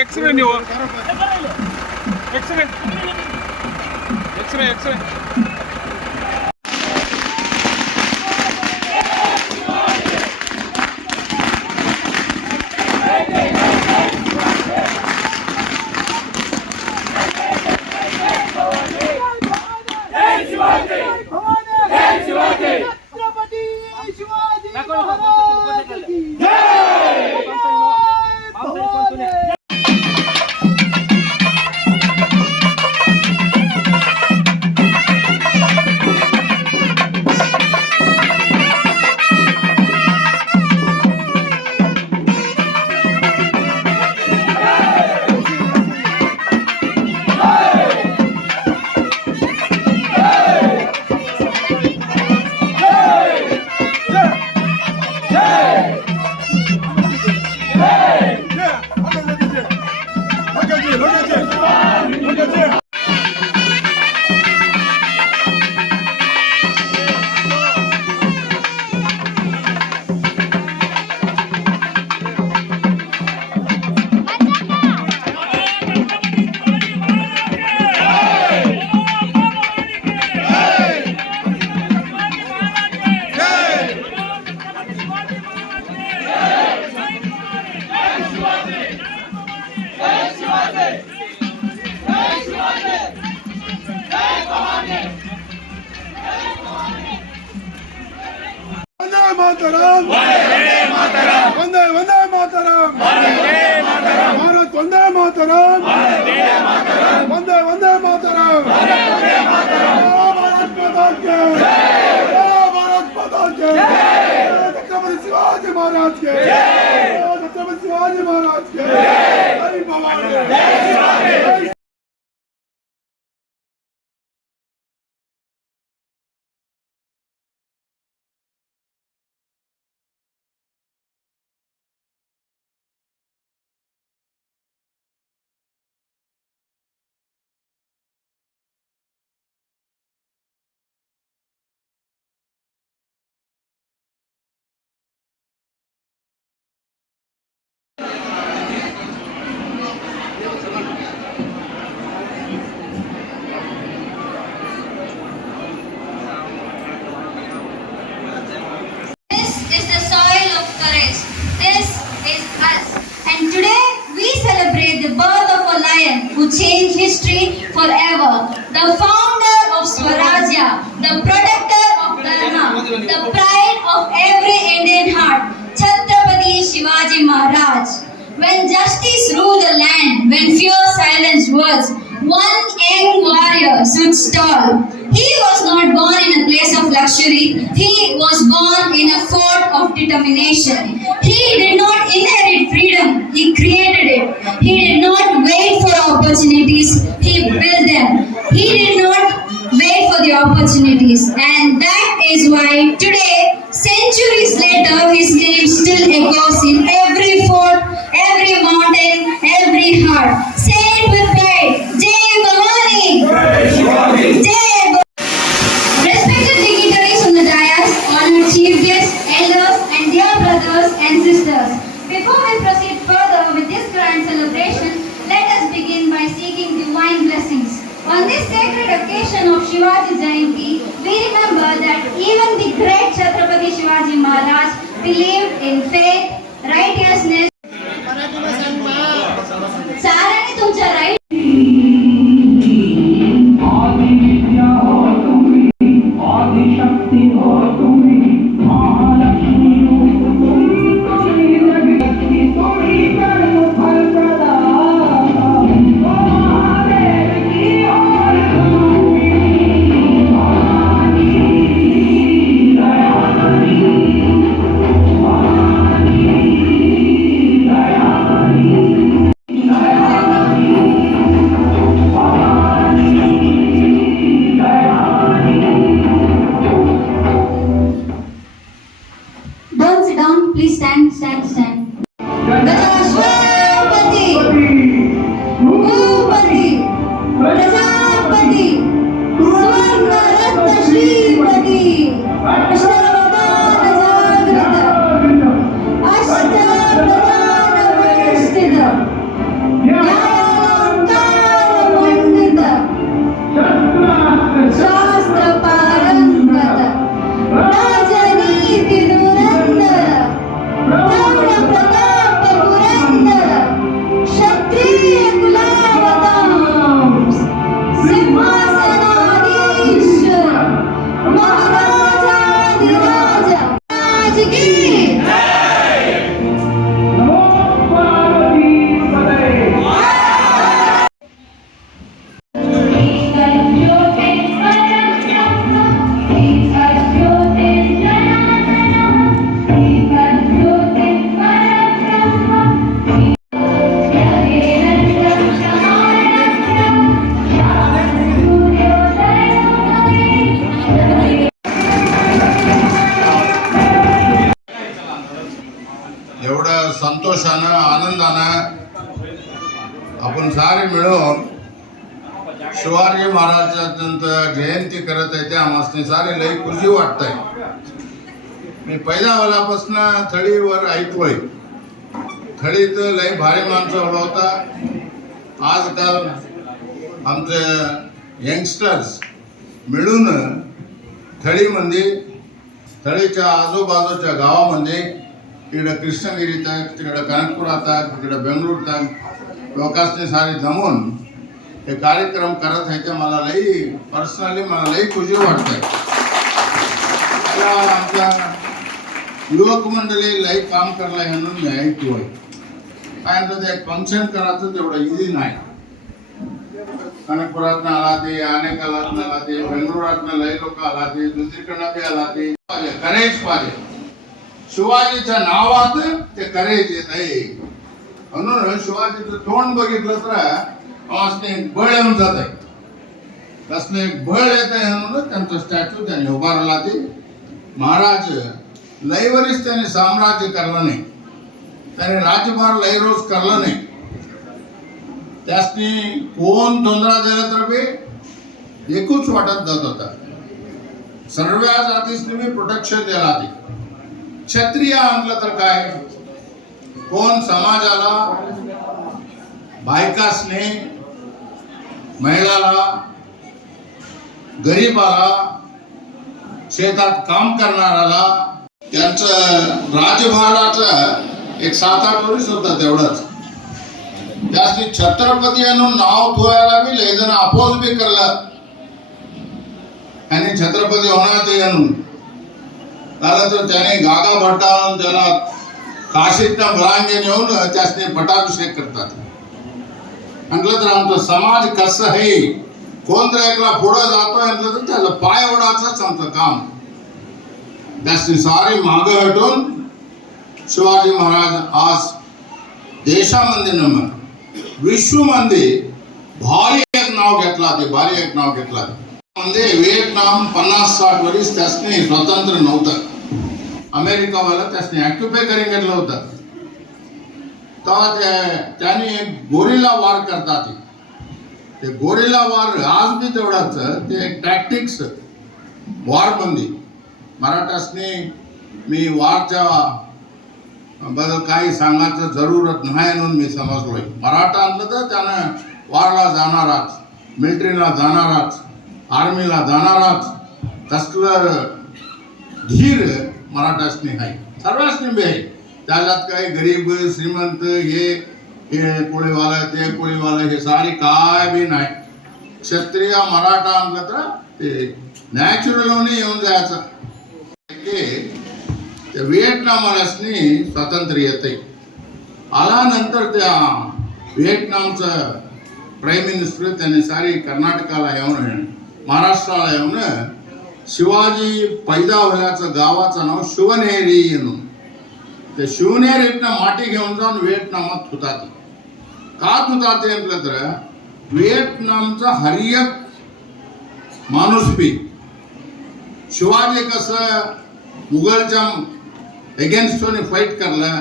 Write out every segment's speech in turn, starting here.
X ray ನೀವು x ray Mataram Vande Vande Mataram Bharat Vande Mataram Vande Vande Mataram Bharat माता के भारत माता के छत्रपति शिवाजी महाराज के छत्रपति शिवाजी महाराज के Hari Bhavani who changed history forever. The founder of Swarajya, the protector of Dharma, the pride of every Indian heart, Chhatrapati Shivaji Maharaj. When justice ruled the land, when fear silenced words, one young warrior stood tall. He was not born in a place of luxury. He was born in a fort of determination. He did not inherit freedom. He created it. He did not wait for opportunities. He built them. He did not wait for the opportunities. And that is why today, centuries later, his name still echoes in every fort, every mountain, every heart. Say it with pride. Jai Bhavani! Jai Respected dignitaries on the dais, honored chief guests, elders, and dear brothers and sisters. Before we proceed further with this grand celebration, let us begin by seeking divine blessings. On this sacred occasion of Shivaji Jayanti, we remember that even the great Chhatrapati Shivaji Maharaj believed in faith, righteousness. सारे तुमच्या right I Maharaj की एवढं संतोषानं आनंदानं आपण सारे मिळून शिवाजी महाराजांचं जयंती करत आहे ते आम्हाला सारे लई खुशी वाटतंय. मी पहिल्या वेळापासून थळीवर ऐकतोय. थळीत लई भारी माणसं होता. आजकाल आमचे यंगस्टर्स मिळून थळीमध्ये थळीच्या आजूबाजूच्या गावामध्ये तिकडे कृष्णगिरीत आहे, तिकडे कानपुरात आहे, तिकडे बेंगळूरत आहे, लोकांनी सारे जमून हे कार्यक्रम करत आहे. ते मला लई पर्सनली मला लई खुशी वाटतंय. आमच्या युवक मंडळी लई काम करलाय म्हणून मी ऐकतोय. काय म्हणतो ते फंक्शन करायचं तेवढं इझी नाही. कानपुरातनं आला ते, अनेकालातनं आला ते, बेंगळुरातनं लई लोक आला ते, दुसरीकडनं बी आला ते. करेज पाहिजे. शिवाजीच्या नावात ते करेज येत आहे. म्हणून शिवाजीचं तोंड बघितलं तर असणे बळ येऊन जात आहे. तसलं एक बळ येत आहे म्हणून त्यांचा स्टॅच्यू त्यांनी उभारला. ते महाराज लईवरीच त्याने साम्राज्य करलं नाही, त्याने राज्यभार लई रोज करलं नाही. त्यासनी कोण तोंदरा दिला तर बी एकूच वाटत जात होता. सर्व जातीसनी मी प्रोटेक्शन दिला. ते क्षत्रिय म्हटलं तर काय, कोण समाजाला बायकासने, महिलाला, गरीबाला, शेतात काम करणाऱ्याला त्यांचं राजभाराचं एक 7-8 वर्ष होतं तेवढंच. त्यासाठी छत्रपती म्हणून नाव ठेवायला बी लयजण अपोज बी करलं. आणि छत्रपती होणार ते म्हणून झालं तर त्याने गागा भट्टा त्याला काशीतनं भरांगे नेऊन त्यासने पटाभिषेक करतात. म्हटलं तर आमचा समाज कसं आहे, कोण जर एकला पुढं जातोय म्हटलं तर त्याचं पाय ओढायचंच आमचं काम. त्यासनी सारे मागं हटून शिवाजी महाराज आज देशामध्ये नमन विश्वमध्ये भारी एक नाव घेतला. ते भारी एक नाव घेतला. म्हणजे व्हिएतनाम 50-60 वर्ष त्यासने स्वतंत्र नव्हतं. अमेरिकावाला त्यासने ऑक्युपाय करून घेतलं होतं. तेव्हा त्याने एक गोरिल्ला वार करतात. ते गोरिल्ला वार आज बी तेवढाच ते एक टॅक्टिक्स वारमध्ये मराठासने मी वारच्या बद्दल काही सांगायचं जरूरत नाही म्हणून मी समजलोय. मराठा म्हटलं तर त्यानं वारला जाणाराच, मिलिटरीला जाणाराच, आर्मीला जाणाराच, तसलं धीर मराठासनी आहे. सर्वांसनी बी आहे. त्याच्यात काही गरीब श्रीमंत हे कोळीवाला ते कोळीवाला हे सारी काय बी नाही. क्षत्रिय मराठा म्हटलं तर ते नॅचरल येऊन जायचं. ते व्हिएतनामवाल्यासनी स्वातंत्र्य येते. आल्यानंतर त्या व्हिएतनामचं प्राईम मिनिस्टर त्याने सारी कर्नाटकाला येऊन महाराष्ट्राला येऊन शिवाजी पैदा होल्याचं गावाचं नाव शिवनेरी म्हणून ते शिवनेरीतनं माटी घेऊन जाऊन व्हिएतनामात होतात. का होतात म्हटलं तर व्हिएतनामचा हर एक माणूस बी शिवाजी कसं मुघलच्या अगेन्स्टने फाईट करलं,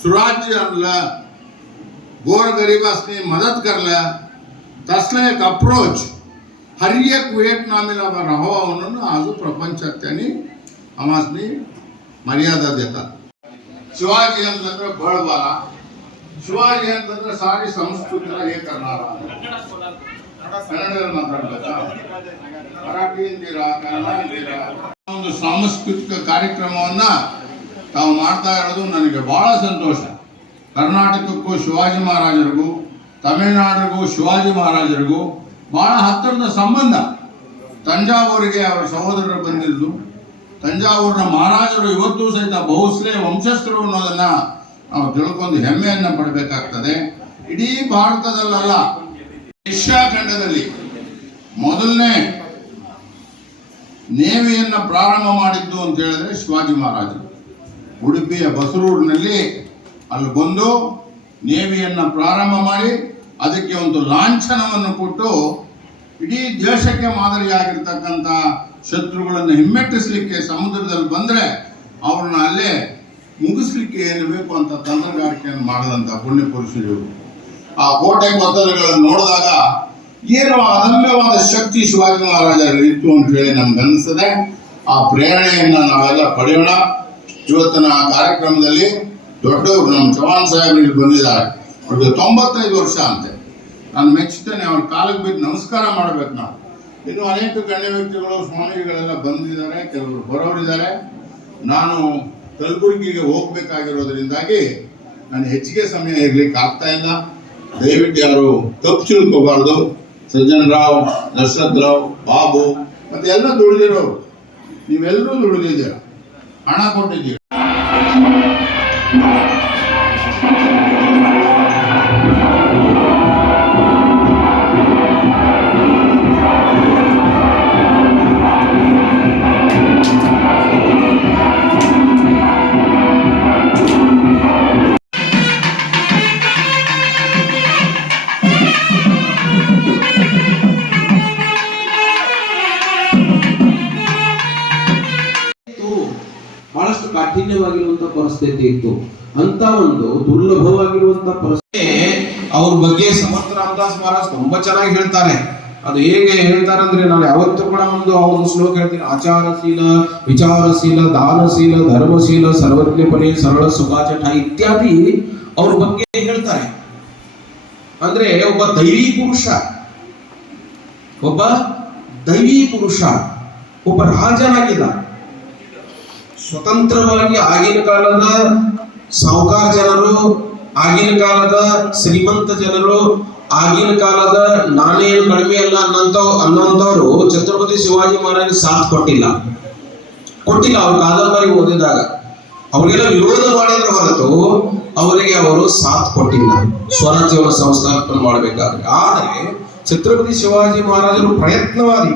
सुराज्य आणलं, गोरगरिबासनी मदत करलं, तसलं एक अप्रोच हर एक व्हिएतनामीला राहावा म्हणून आज प्रपंचात त्यांनी आम्हासनी मर्यादा देतात. शिवाजी यंत्र बळवाला, शिवाजी यंत्र सारी संस्कृतीला हे करणारा. ಮರಾಠಿ ಅಂತೀರಾ, ಕನ್ನಡ ಅಂತೀರಾ, ಒಂದು ಸಾಂಸ್ಕೃತಿಕ ಕಾರ್ಯಕ್ರಮವನ್ನ ತಾವು ಮಾಡ್ತಾ ಇರೋದು ನನಗೆ ಬಹಳ ಸಂತೋಷ. ಕರ್ನಾಟಕಕ್ಕೂ ಶಿವಾಜಿ ಮಹಾರಾಜರಿಗೂ, ತಮಿಳುನಾಡಿಗೂ ಶಿವಾಜಿ ಮಹಾರಾಜರಿಗೂ ಬಹಳ ಹತ್ತಿರದ ಸಂಬಂಧ. ತಂಜಾವೂರಿಗೆ ಅವರ ಸಹೋದರರು ಬಂದಿದ್ದು, ತಂಜಾವೂರಿನ ಮಹಾರಾಜರು ಇವತ್ತೂ ಸಹಿತ ಬಹುಸ್ಲೆ ವಂಶಸ್ಥರು ಅನ್ನೋದನ್ನ ನಾವು ತಿಳ್ಕೊಂಡು ಹೆಮ್ಮೆಯನ್ನ ಪಡಬೇಕಾಗ್ತದೆ. ಇಡೀ ಭಾರತದಲ್ಲ, ಏಷ್ಯಾ ಖಂಡದಲ್ಲಿ ಮೊದಲನೇ ನೇವಿಯನ್ನ ಪ್ರಾರಂಭ ಮಾಡಿದ್ದು ಅಂತ ಹೇಳಿದ್ರೆ ಶಿವಾಜಿ ಮಹಾರಾಜರು. ಉಡುಪಿಯ ಬಸರೂರಿನಲ್ಲಿ ಅಲ್ಲಿ ಬಂದು ನೇವಿಯನ್ನ ಪ್ರಾರಂಭ ಮಾಡಿ ಅದಕ್ಕೆ ಒಂದು ಲಾಂಛನವನ್ನು ಕೊಟ್ಟು ಇಡೀ ದೇಶಕ್ಕೆ ಮಾದರಿಯಾಗಿರ್ತಕ್ಕಂಥ ಶತ್ರುಗಳನ್ನು ಹಿಮ್ಮೆಟ್ಟಿಸ್ಲಿಕ್ಕೆ ಸಮುದ್ರದಲ್ಲಿ ಬಂದ್ರೆ ಅವ್ರನ್ನ ಅಲ್ಲೇ ಮುಗಿಸ್ಲಿಕ್ಕೆ ಏನು ಬೇಕು ಅಂತ ತಂತ್ರಗಾರಿಕೆಯನ್ನು ಮಾಡಿದಂಥ ಪುಣ್ಯ ಪುರುಷರು. ಆ ಕೋಟೆ ಕೊತ್ತಲಗಳನ್ನು ನೋಡಿದಾಗ ಏನು ಅದಮ್ಯವಾದ ಶಕ್ತಿ ಶಿವಾಜಿ ಮಹಾರಾಜರಲ್ಲಿ ಇತ್ತು ಅಂತ ಹೇಳಿ ನಮ್ಗೆ ಅನಿಸ್ತದೆ. ಆ ಪ್ರೇರಣೆಯನ್ನ ನಾವೆಲ್ಲ ಪಡೆಯೋಣ. ಇವತ್ತಿನ ಕಾರ್ಯಕ್ರಮದಲ್ಲಿ ದೊಡ್ಡವರು ನಮ್ಮ ಚವಾಣ್ ಸಾಹೇಬ್ ಇಲ್ಲಿ ಬಂದಿದ್ದಾರೆ. ಅವ್ರಿಗೆ 95 ವರ್ಷ ಅಂತೆ. ನಾನು ಮೆಚ್ಚುತ್ತೇನೆ. ಅವ್ರ ಕಾಲಕ್ಕೆ ಬಿದ್ದು ನಮಸ್ಕಾರ ಮಾಡ್ಬೇಕು ನಾವು. ಇನ್ನು ಅನೇಕ ಗಣ್ಯ ವ್ಯಕ್ತಿಗಳು ಸ್ವಾಮಿಗಳೆಲ್ಲ ಬಂದಿದ್ದಾರೆ, ಕೆಲವರು ಬರೋರಿದ್ದಾರೆ. ನಾನು ಕಲಬುರಗಿಗೆ ಹೋಗ್ಬೇಕಾಗಿರೋದ್ರಿಂದಾಗಿ ನಾನು ಹೆಚ್ಚಿಗೆ ಸಮಯ ಇರ್ಲಿಕ್ಕೆ ಆಗ್ತಾ ಇಲ್ಲ. ದಯವಿಟ್ಟು ಯಾರು ತಪ್ಪು ತಿಳ್ಕೋಬಾರ್ದು. ಸಜ್ಜನ್ ರಾವ್, ದಶರಥ್ ರಾವ್, ಬಾಬು ಮತ್ತೆ ಎಲ್ಲ ದುಡಿದಿರೋರು, ನೀವೆಲ್ಲರೂ ದುಡಿದಿದ್ದೀರ, ಹಣ ಕೊಟ್ಟಿದ್ದೀರ. ಬಹಳಷ್ಟು ಕಾಠಿಣ್ಯವಾಗಿರುವಂತಹ ಪರಿಸ್ಥಿತಿ ಇತ್ತು. ಅಂತ ಒಂದು ದುರ್ಲಭವಾಗಿರುವಂತಹ ಪರಿಸ್ಥಿತಿ ಅವ್ರ ಬಗ್ಗೆ ಸಮರ್ಥ ರಾಮದಾಸ್ ಮಹಾರಾಜ್ ತುಂಬಾ ಚೆನ್ನಾಗಿ ಹೇಳ್ತಾರೆ. ಅದು ಹೇಗೆ ಹೇಳ್ತಾರೆ ಅಂದ್ರೆ, ನಾನು ಯಾವತ್ತೂ ಕೂಡ ಒಂದು ಶ್ಲೋಕ ಹೇಳ್ತೀನಿ. ಆಚಾರಶೀಲ, ವಿಚಾರಶೀಲ, ದಾನಶೀಲ, ಧರ್ಮಶೀಲ, ಸರ್ವಜ್ಞಪಣಿ, ಸರಳ ಸುಖಾಚಟ ಇತ್ಯಾದಿ ಅವ್ರ ಬಗ್ಗೆ ಹೇಳ್ತಾರೆ. ಅಂದ್ರೆ ಒಬ್ಬ ದೈವಿ ಪುರುಷ, ಒಬ್ಬ ರಾಜನಾಗಿದ್ದ. ಸ್ವತಂತ್ರವಾಗಿ ಆಗಿನ ಕಾಲದ ಸಾಹುಕಾರ ಜನರು, ಆಗಿನ ಕಾಲದ ಶ್ರೀಮಂತ ಜನರು, ಆಗಿನ ಕಾಲದ ನಾನೇನು ಕಡಿಮೆ ಅಲ್ಲ ಅನ್ನೋಂಥವ್ರು ಛತ್ರಪತಿ ಶಿವಾಜಿ ಮಹಾರಾಜ್ ಸಾಥ್ ಕೊಟ್ಟಿಲ್ಲ. ಅವ್ರ ಕಾದಂಬರಿ ಓದಿದಾಗ ಅವರಿಗೆಲ್ಲ ವಿರೋಧ ಮಾಡಿದ್ರ ಹೊರತು ಅವರಿಗೆ ಅವರು ಸಾಥ್ ಕೊಟ್ಟಿಲ್ಲ ಸ್ವರಾಜ್ಯವನ್ನು ಸಂಸ್ಥಾಪನೆ ಮಾಡಬೇಕಾದ್ರೆ. ಆದರೆ ಛತ್ರಪತಿ ಶಿವಾಜಿ ಮಹಾರಾಜರು ಪ್ರಯತ್ನವಾದಿ